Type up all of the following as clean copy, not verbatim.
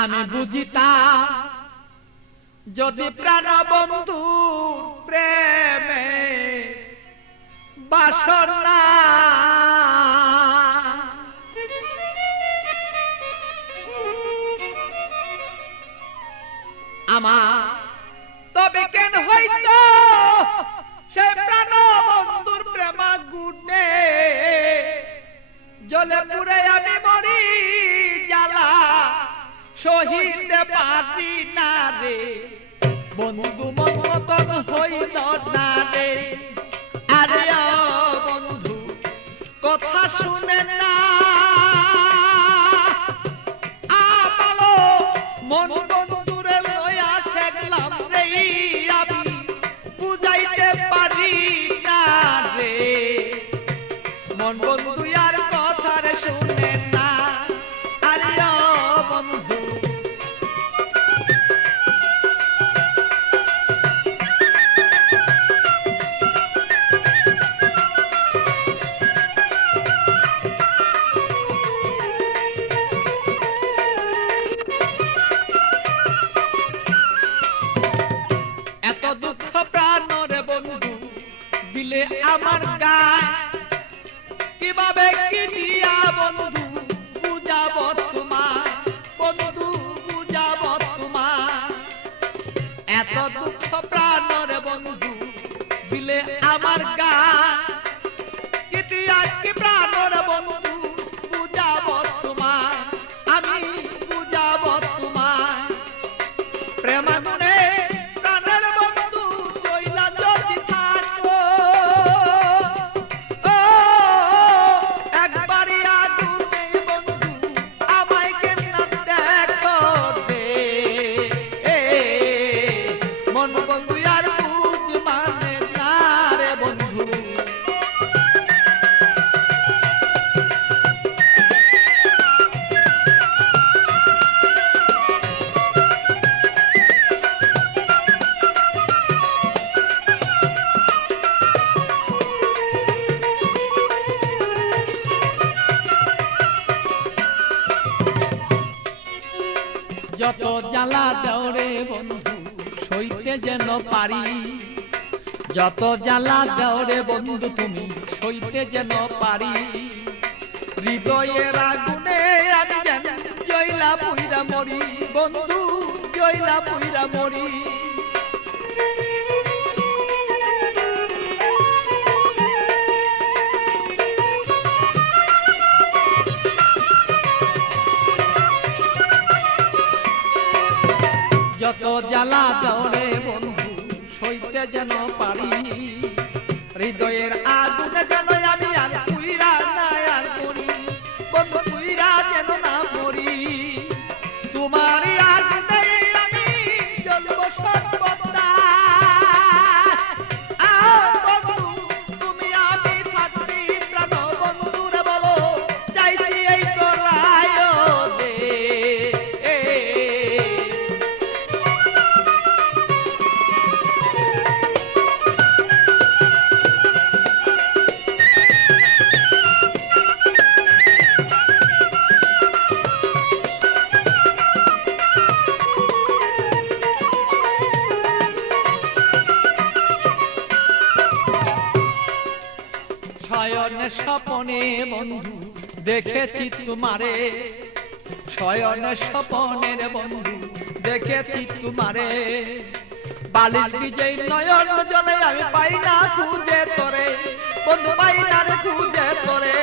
আমি বুঝিতাম যদি প্রাণ বন্ধু প্রেমে বাসনা আমার তবে কেন হইতো সে প্রাণ বন্ধুর প্রেমাগুনে জলে পুরে আমি মরি জ্বালা সহিতে পারি না রে বন্ধু মন মতন হইল না রে আরে বন্ধু কথা শুনে না আমালো মন বন্ধুরে লয়া ঠেকলাম রে আমি বুঝাইতে পারি না রে মন বন্ধু আর কথা রে শুনে না আরে বন্ধু এত দুঃখ প্রাণরে বন্ধু দিলে আমার গায় কিভাবে কি দিয়া বন্ধু বুঝাব তোমার বন্ধু বুঝাব তোমার এত দুঃখ প্রাণরে বন্ধু দিলে আমার গায় কি দিয়া কি প্রাণরে বন্ধু বুঝাব তোমার আমি বুঝাব তোমার প্রেমাগুনে যত জ্বালা দেওরে বন্ধু সইতে যেন পারি যত জ্বালা দেওরে বন্ধু তুমি সইতে যেন পারি হৃদয়ের আগুনে আমি যেন জয়লা পুইরা মরি বন্ধু জয়লা পুইরা মরি যত জ্বালা দেওরে বন্ধু সইতে যেন পারি হৃদয়ের আগুনে যেন আমি আর পুইরা না আর মরি বন্ধু পুইরা যেন না মরি তোমার আগুনে আমি জ্বলব সর্বদা বন্ধু তুমি আমি থাকবি প্রাণ বন্ধুরে বলো চাইছি এই তোরায় দে শয়নে স্বপনে বন্ধু দেখেছি তোমারে শয়নে স্বপনের বন্ধু দেখেছি তোমারে বালির বিজয় নয়ন জলে আমি পাই না খুঁজে তোরে বন্ধু পাই না রে খুঁজে তোরে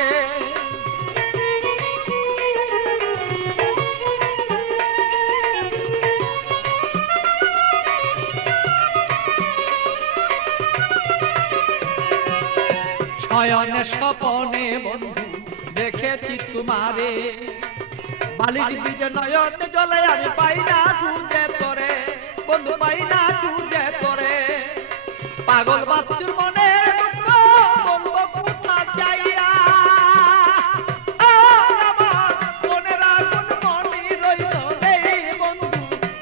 শয়নে স্বপনে বন্ধু দেখেছি তোমারে বালির বীজে নয়ন জলে আমি পাই না খুঁজে তোরে বন্ধু পাই না খুঁজে তোরে পাগল বাচ্চুর মনে দুঃখ বলবো কোথা যাইয়া আমার মনের আগুন মনে রইল রে বন্ধু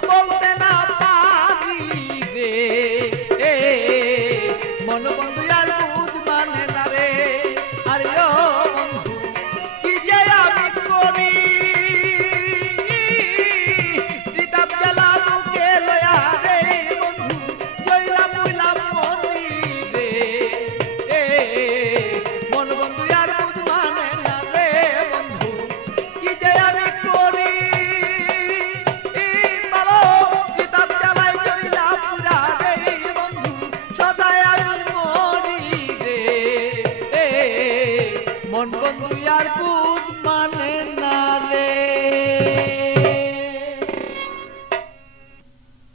বলতে না পারি রে মন বন্ধু আর বুঝ মানে না রে আরে ও বন্ধু কি যে আমি করি মন বন্ধু আর বুঝ মানে